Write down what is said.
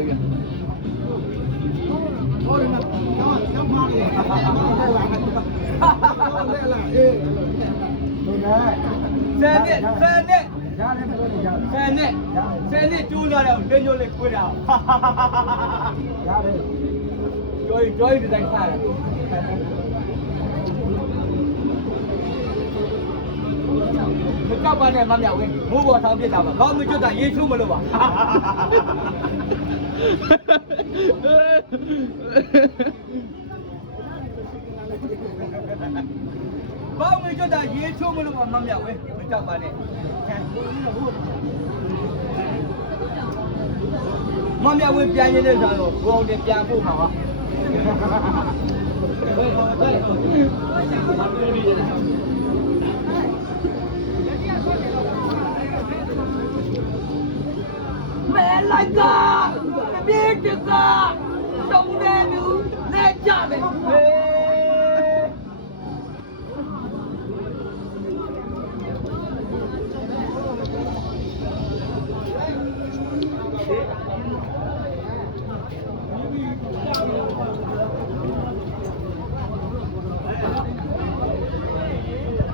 နှစ်ကျိုးလာတော့တင်းညိုလေးခွေးတာရတယ်ကြွိုးဒီဇိုင်းထားတယ်မကြောက်ပါနဲ့မမြောက်ဝင်းမိုးပေါ်ဆောင်ပြစ်တာပါကောင်းမကျွတ်တာရေးချုံးမလို့ပါကောင်းမကျွတ်တာရေးချုံးမလို့ပါမမြောက်ဝင်းမကြောက်ပါနဲ့မမြောက်ဝင်းပြန်ရတဲ့ဆိုတော့ဘုံတင်ပြန်ဖို့မှာပါမဲလိုက်တာပြေတကတုံးတယ်လူလက်ကြတယ်